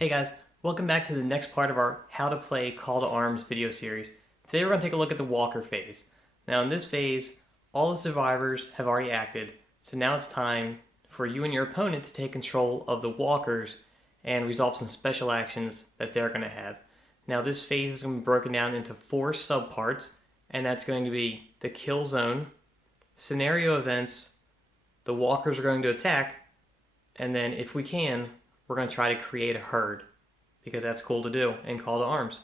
Hey guys, welcome back to the next part of our How to Play Call to Arms video series. Today we're going to take a look at the Walker phase. Now in this phase, all the survivors have already acted, so now it's time for you and your opponent to take control of the Walkers and resolve some special actions that they're going to have. Now this phase is going to be broken down into 4 subparts, and that's going to be the kill zone, scenario events, the Walkers are going to attack, and then if we can, we're going to try to create a herd because that's cool to do in Call to Arms.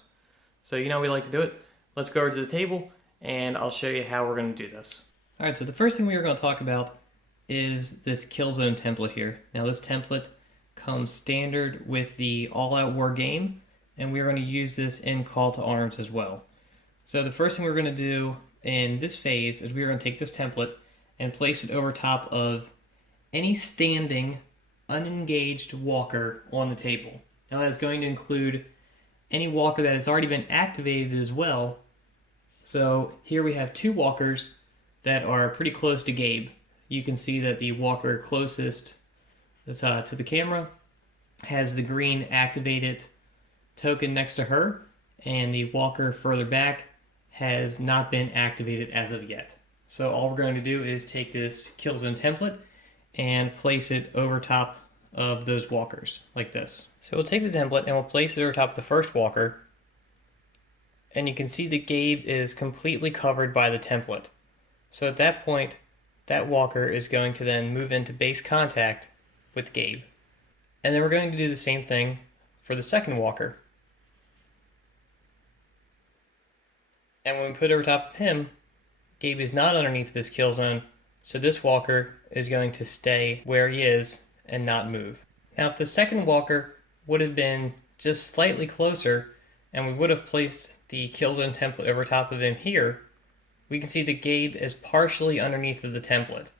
So you know we like to do it. Let's go over to the table and I'll show you how we're going to do this. Alright, so the first thing we are going to talk about is this kill zone template here. Now this template comes standard with the All Out War game, and we're going to use this in Call to Arms as well. So the first thing we're going to do in this phase is we're going to take this template and place it over top of any standing unengaged walker on the table. Now that's going to include any walker that has already been activated as well. So here we have 2 walkers that are pretty close to Gabe. You can see that the walker closest to the camera has the green activated token next to her, and the walker further back has not been activated as of yet. So all we're going to do is take this kill zone template and place it over top of those walkers, like this. So we'll take the template and we'll place it over top of the first walker, and you can see that Gabe is completely covered by the template. So at that point, that walker is going to then move into base contact with Gabe. And then we're going to do the same thing for the second walker. And when we put it over top of him, Gabe is not underneath this kill zone, so this walker is going to stay where he is and not move. Now if the second walker would have been just slightly closer and we would have placed the kill zone template over top of him here, we can see that Gabe is partially underneath of the template.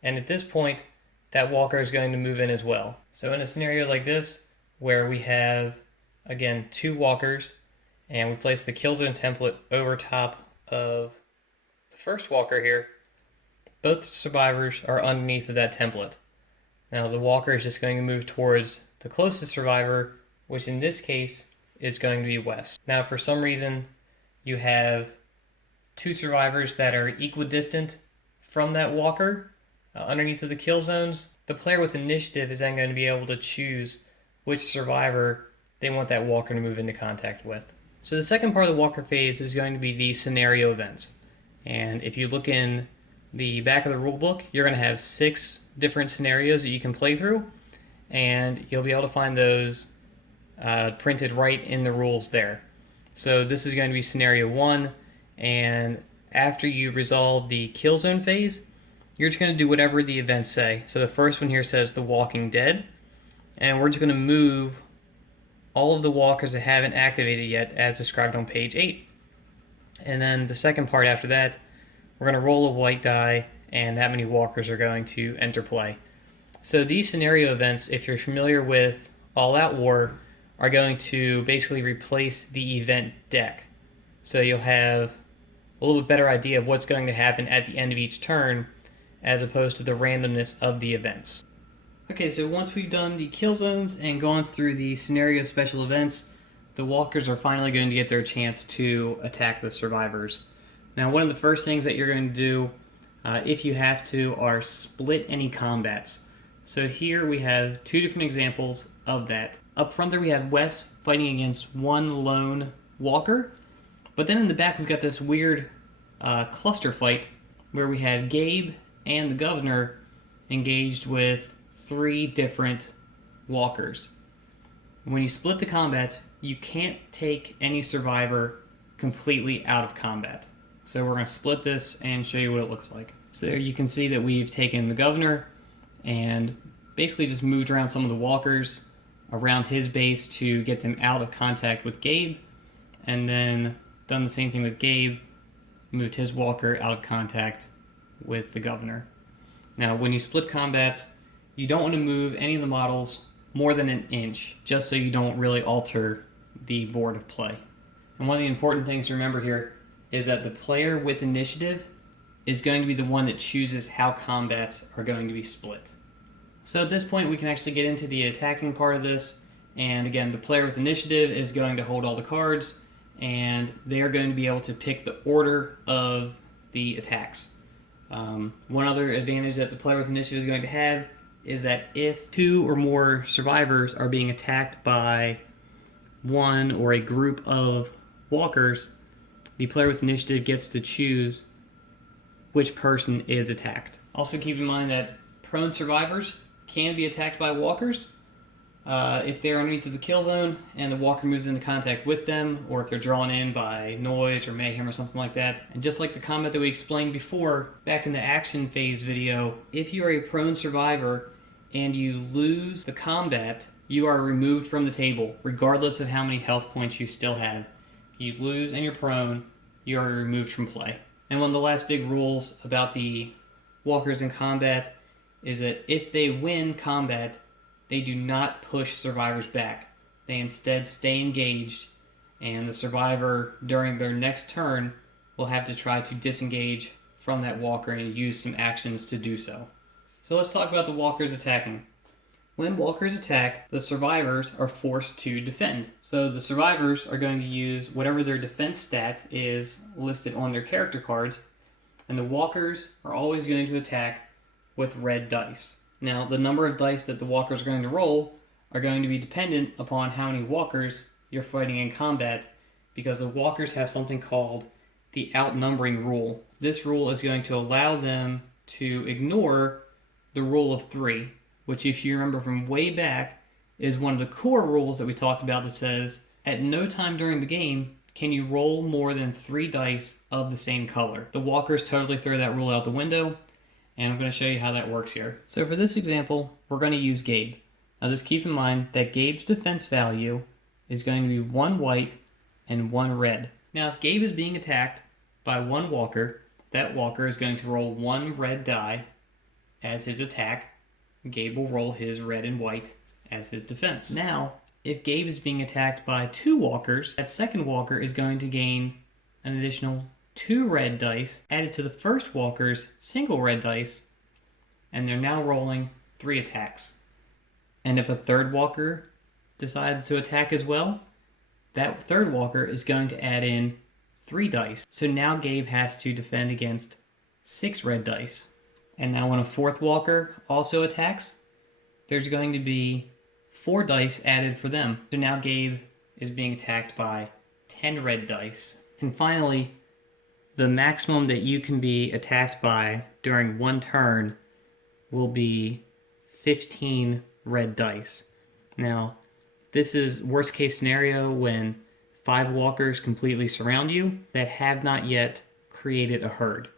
And at this point, that walker is going to move in as well. So in a scenario like this, where we have, again, 2 walkers, and we place the kill zone template over top of the first walker here, both survivors are underneath of that template. Now the walker is just going to move towards the closest survivor, which in this case is going to be West. Now for some reason you have 2 survivors that are equidistant from that walker underneath of the kill zones. The player with initiative is then going to be able to choose which survivor they want that walker to move into contact with. So the second part of the walker phase is going to be the scenario events. And if you look in the back of the rule book, you're going to have 6 different scenarios that you can play through, and you'll be able to find those printed right in the rules there. So this is going to be scenario 1, and after you resolve the kill zone phase, you're just going to do whatever the events say. So the first one here says The Walking Dead, and we're just going to move all of the walkers that haven't activated yet as described on page 8. And then the second part after that, we're going to roll a white die, and that many walkers are going to enter play. So these scenario events, if you're familiar with All Out War, are going to basically replace the event deck. So you'll have a little bit better idea of what's going to happen at the end of each turn, as opposed to the randomness of the events. Okay, so once we've done the kill zones and gone through the scenario special events, the walkers are finally going to get their chance to attack the survivors. Now one of the first things that you're going to do, if you have to, are split any combats. So here we have 2 different examples of that. Up front there we have Wes fighting against 1 lone walker, but then in the back we've got this weird cluster fight where we have Gabe and the governor engaged with 3 different walkers. When you split the combats, you can't take any survivor completely out of combat. So we're going to split this and show you what it looks like. So there you can see that we've taken the governor and basically just moved around some of the walkers around his base to get them out of contact with Gabe, and then done the same thing with Gabe, moved his walker out of contact with the governor. Now when you split combats, you don't want to move any of the models more than an inch, just so you don't really alter the board of play. And one of the important things to remember here is that the player with initiative is going to be the one that chooses how combats are going to be split. So at this point we can actually get into the attacking part of this, And again, the player with initiative is going to hold all the cards, and they are going to be able to pick the order of the attacks. One other advantage that the player with initiative is going to have is that if 2 or more survivors are being attacked by one or a group of walkers, the player with initiative gets to choose which person is attacked. Also keep in mind that prone survivors can be attacked by walkers if they're underneath of the kill zone and the walker moves into contact with them, or if they're drawn in by noise or mayhem or something like that. And just like the combat that we explained before back in the action phase video, if you are a prone survivor and you lose the combat, you are removed from the table regardless of how many health points you still have. If you lose and you're prone, you are removed from play. And one of the last big rules about the walkers in combat is that if they win combat, they do not push survivors back. They instead stay engaged, and the survivor during their next turn will have to try to disengage from that walker and use some actions to do so. So let's talk about the walkers attacking. When walkers attack, the survivors are forced to defend. So the survivors are going to use whatever their defense stat is listed on their character cards, and the walkers are always going to attack with red dice. Now, the number of dice that the walkers are going to roll are going to be dependent upon how many walkers you're fighting in combat, because the walkers have something called the outnumbering rule. This rule is going to allow them to ignore the rule of 3, which, if you remember from way back, is one of the core rules that we talked about that says, at no time during the game can you roll more than 3 dice of the same color. The walkers totally throw that rule out the window, and I'm going to show you how that works here. So for this example, we're going to use Gabe. Now just keep in mind that Gabe's defense value is going to be 1 white and 1 red. Now if Gabe is being attacked by 1 walker, that walker is going to roll 1 red die as his attack. Gabe will roll his red and white as his defense. Now, if Gabe is being attacked by 2 walkers, that second walker is going to gain an additional 2 red dice added to the first walker's single red dice, and they're now rolling 3 attacks. And if a third walker decides to attack as well, that third walker is going to add in 3 dice. So now Gabe has to defend against 6 red dice. And now when a fourth walker also attacks, there's going to be 4 dice added for them. So now Gabe is being attacked by 10 red dice. And finally, the maximum that you can be attacked by during 1 turn will be 15 red dice. Now, this is worst case scenario when 5 walkers completely surround you that have not yet created a herd.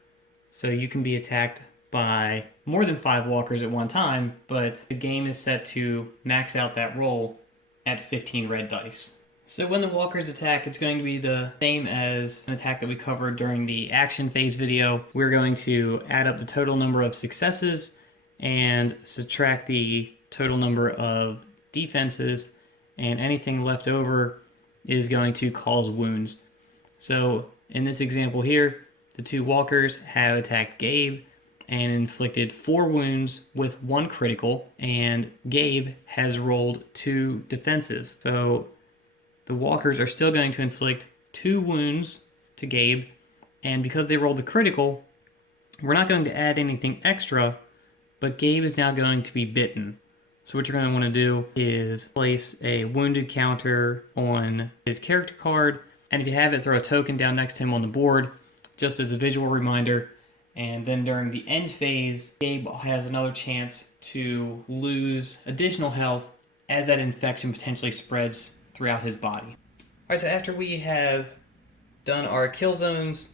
So you can be attacked by more than 5 walkers at one time, but the game is set to max out that roll at 15 red dice. So when the walkers attack, it's going to be the same as an attack that we covered during the action phase video. We're going to add up the total number of successes and subtract the total number of defenses, and anything left over is going to cause wounds. So in this example here, the 2 walkers have attacked Gabe and inflicted 4 wounds with 1 critical, and Gabe has rolled 2 defenses. So the walkers are still going to inflict 2 wounds to Gabe, and because they rolled the critical, we're not going to add anything extra, but Gabe is now going to be bitten. So what you're going to want to do is place a wounded counter on his character card, and if you have it, throw a token down next to him on the board, just as a visual reminder. And then during the end phase, Gabe has another chance to lose additional health as that infection potentially spreads throughout his body. Alright, so after we have done our kill zones,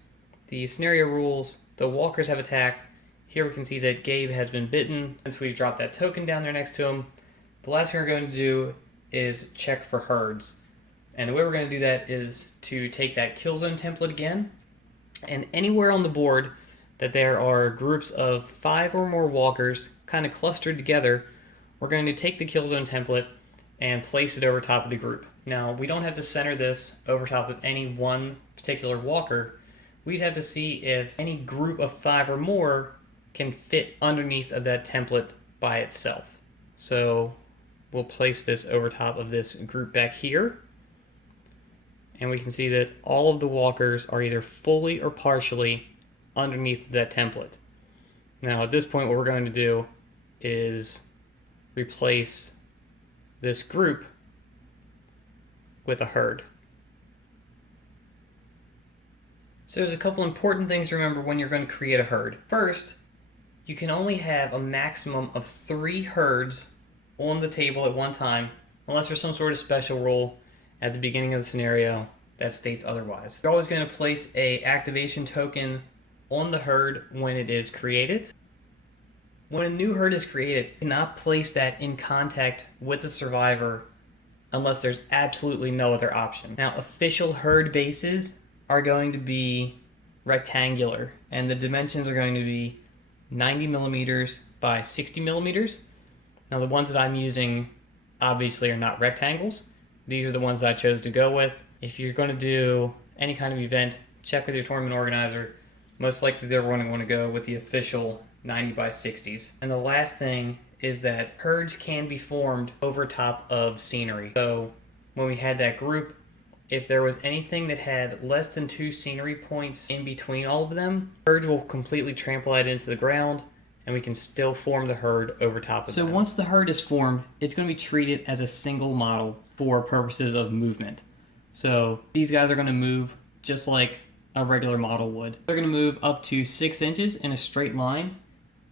the scenario rules, the walkers have attacked, here we can see that Gabe has been bitten. Since we dropped that token down there next to him, the last thing we're going to do is check for herds. And the way we're going to do that is to take that kill zone template again, and anywhere on the board that there are groups of 5 or more walkers kind of clustered together, we're going to take the kill zone template and place it over top of the group. Now, we don't have to center this over top of any one particular walker. We just have to see if any group of 5 or more can fit underneath of that template by itself. So we'll place this over top of this group back here. And we can see that all of the walkers are either fully or partially underneath that template. Now at this point, what we're going to do is replace this group with a herd. So there's a couple important things to remember when you're going to create a herd. First, you can only have a maximum of 3 herds on the table at one time, unless there's some sort of special rule at the beginning of the scenario that states otherwise. You're always going to place a activation token on the herd when it is created. When a new herd is created, you cannot place that in contact with the survivor unless there's absolutely no other option. Now, official herd bases are going to be rectangular, and the dimensions are going to be 90 millimeters by 60 millimeters. Now, the ones that I'm using obviously are not rectangles. These are the ones that I chose to go with. If you're going to do any kind of event, check with your tournament organizer. Most likely they're going to want to go with the official 90 by 60s. And the last thing is that herds can be formed over top of scenery. So when we had that group, if there was anything that had less than 2 scenery points in between all of them, herds will completely trample that into the ground, and we can still form the herd over top of them. So once the herd is formed, it's going to be treated as a single model for purposes of movement. So these guys are going to move just like a regular model would. They're going to move up to 6 inches in a straight line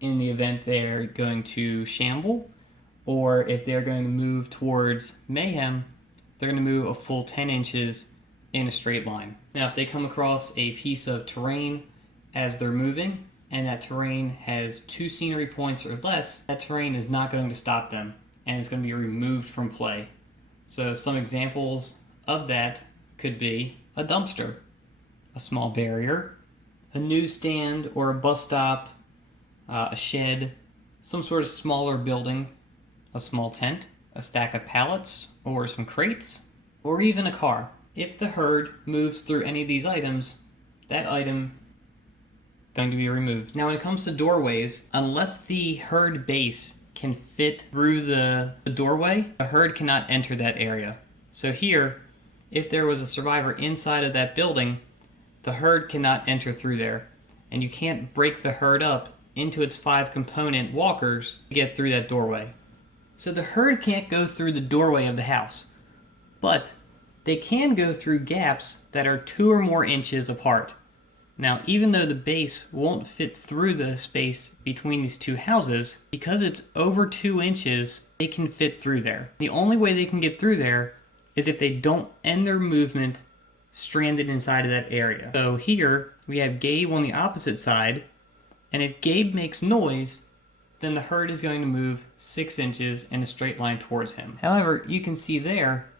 in the event they're going to shamble, or if they're going to move towards mayhem, they're going to move a full 10 inches in a straight line. Now, if they come across a piece of terrain as they're moving, and that terrain has 2 scenery points or less, that terrain is not going to stop them, and it's going to be removed from play. So some examples of that could be a dumpster, a small barrier, a newsstand or a bus stop, a shed, some sort of smaller building, a small tent, a stack of pallets, or some crates, or even a car. If the herd moves through any of these items, that item is going to be removed. Now when it comes to doorways, unless the herd base can fit through the doorway, a herd cannot enter that area. So here, if there was a survivor inside of that building, the herd cannot enter through there, and you can't break the herd up into its 5 component walkers to get through that doorway. So the herd can't go through the doorway of the house, but they can go through gaps that are 2 or more inches apart. Now, even though the base won't fit through the space between these 2 houses, because it's over 2 inches, they can fit through there. The only way they can get through there is if they don't end their movement stranded inside of that area. So here, we have Gabe on the opposite side, and if Gabe makes noise, then the herd is going to move 6 inches in a straight line towards him. However, you can see there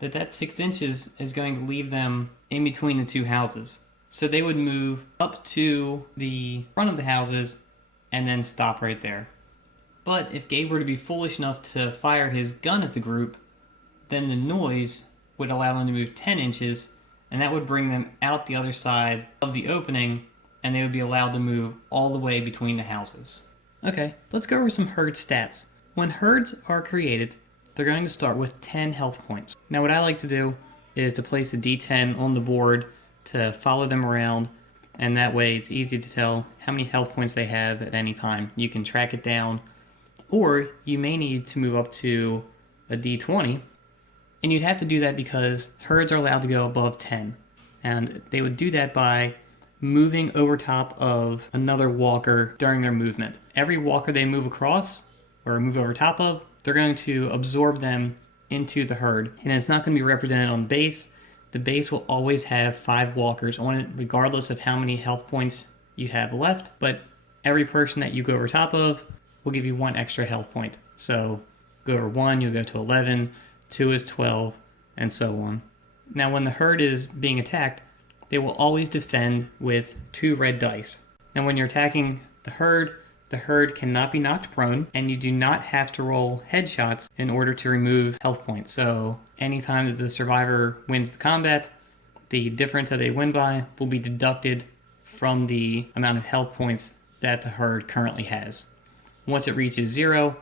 that 6 inches is going to leave them in between the 2 houses. So they would move up to the front of the houses and then stop right there. But if Gabe were to be foolish enough to fire his gun at the group, then the noise would allow them to move 10 inches, and that would bring them out the other side of the opening, and they would be allowed to move all the way between the houses. Okay, let's go over some herd stats. When herds are created, they're going to start with 10 health points. Now what I like to do is to place a D10 on the board to follow them around, and that way it's easy to tell how many health points they have at any time. You can track it down, or you may need to move up to a D20, and you'd have to do that because herds are allowed to go above 10, and they would do that by moving over top of another walker during their movement. Every walker they move across or move over top of, they're going to absorb them into the herd, and it's not going to be represented on the base. The base will always have 5 walkers on it, regardless of how many health points you have left, but every person that you go over top of will give you 1 extra health point. So go over 1, you'll go to 11, 2 is 12, and so on. Now when the herd is being attacked, they will always defend with 2 red dice. Now when you're attacking the herd cannot be knocked prone, and you do not have to roll headshots in order to remove health points. So anytime that the survivor wins the combat, the difference that they win by will be deducted from the amount of health points that the herd currently has. Once it reaches 0,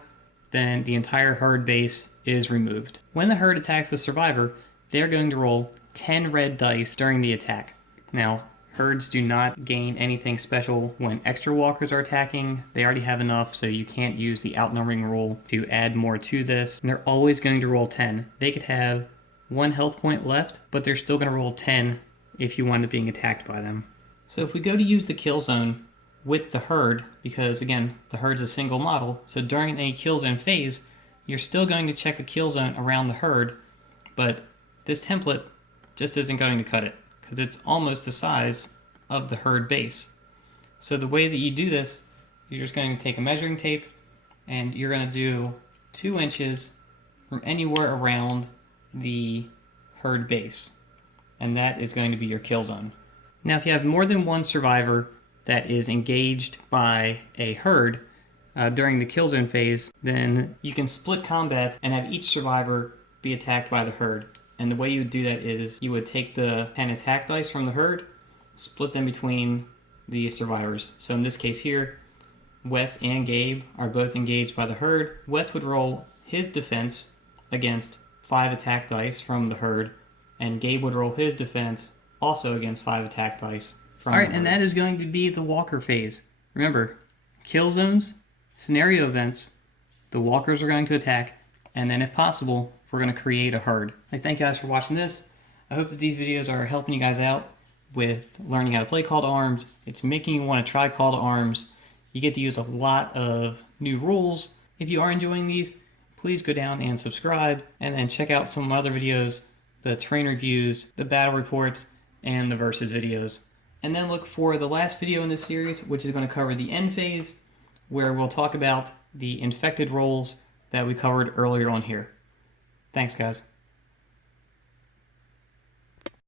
then the entire herd base is removed. When the herd attacks the survivor, they're going to roll 10 red dice during the attack. Now, herds do not gain anything special when extra walkers are attacking. They already have enough, so you can't use the outnumbering rule to add more to this. And they're always going to roll 10. They could have 1 health point left, but they're still going to roll 10 if you wind up being attacked by them. So if we go to use the kill zone with the herd, because again, the herd's a single model, so during any kill zone phase, you're still going to check the kill zone around the herd, but this template just isn't going to cut it, because it's almost the size of the herd base. So the way that you do this, you're just going to take a measuring tape, and you're going to do 2 inches from anywhere around the herd base, and that is going to be your kill zone. Now, if you have more than one survivor that is engaged by a herd during the kill zone phase, then you can split combat and have each survivor be attacked by the herd. And the way you would do that is you would take the 10 attack dice from the herd, split them between the survivors. So in this case here, Wes and Gabe are both engaged by the herd. Wes would roll his defense against 5 attack dice from the herd, and Gabe would roll his defense also against 5 attack dice from the herd. Alright, and that is going to be the walker phase. Remember, kill zones, scenario events, the walkers are going to attack, and then if possible, we're going to create a herd. I thank you guys for watching this. I hope that these videos are helping you guys out with learning how to play Call to Arms. It's making you want to try Call to Arms. You get to use a lot of new rules. If you are enjoying these, please go down and subscribe, and then check out some other videos, the terrain reviews, the battle reports, and the versus videos. And then look for the last video in this series, which is going to cover the end phase, where we'll talk about the infected roles that we covered earlier on here. Thanks, guys.